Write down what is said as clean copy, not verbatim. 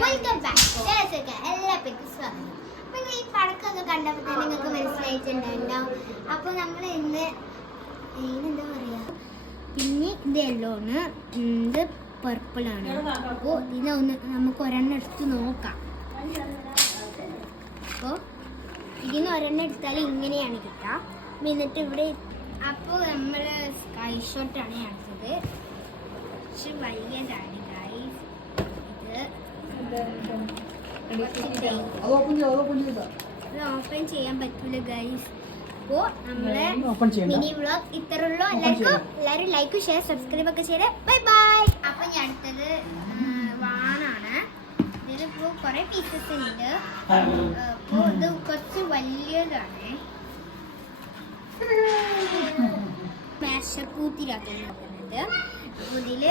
എല്ലാവർക്കും സ്വാഗതം. അപ്പൊ ഈ പടക്കൊക്കെ കണ്ടപ്പോൾ തന്നെ നിങ്ങൾക്ക് മനസ്സിലായിട്ടുണ്ടാവും. അപ്പൊ നമ്മൾ ഇന്ന് എന്താ പറയാ, പിന്നെ ഇത് യെല്ലോ ആണ്, ഇത് പർപ്പിൾ ആണ്. അപ്പോൾ ഇതൊന്ന് നമുക്ക് ഒരെണ്ണം എടുത്ത് നോക്കാം. അപ്പോൾ ഇതിന് ഒരെണ്ണം എടുത്താൽ ഇങ്ങനെയാണ് കിട്ടുക. എന്നിട്ട് ഇവിടെ അപ്പോൾ നമ്മൾ സ്കൈ ഷോട്ടാണ് എടുത്തത്. പക്ഷെ വലിയതാണ് ഗൈസ്. ഇത് ഓപ്പൺ ചെയ്യാൻ പറ്റൂല ഗൈസ്. അപ്പോൾ നമ്മളെ മിനി വ്ളോഗ് ഇത്രയുള്ളൂ. എല്ലാവരും ലൈക്ക് ഷെയർ സബ്സ്ക്രൈബ് ഒക്കെ ചെയ്ത് ബൈ ബൈ. അപ്പൊ ഞാൻ അടുത്തത് വാണാണ്. ഇതിലിപ്പോൾ കുറെ പീസസ് ഉണ്ട്. അപ്പോൾ ഇത് കുറച്ച് വലിയതാണ്. മേശക്കൂത്തിലാക്കുന്നത്. ഇതില്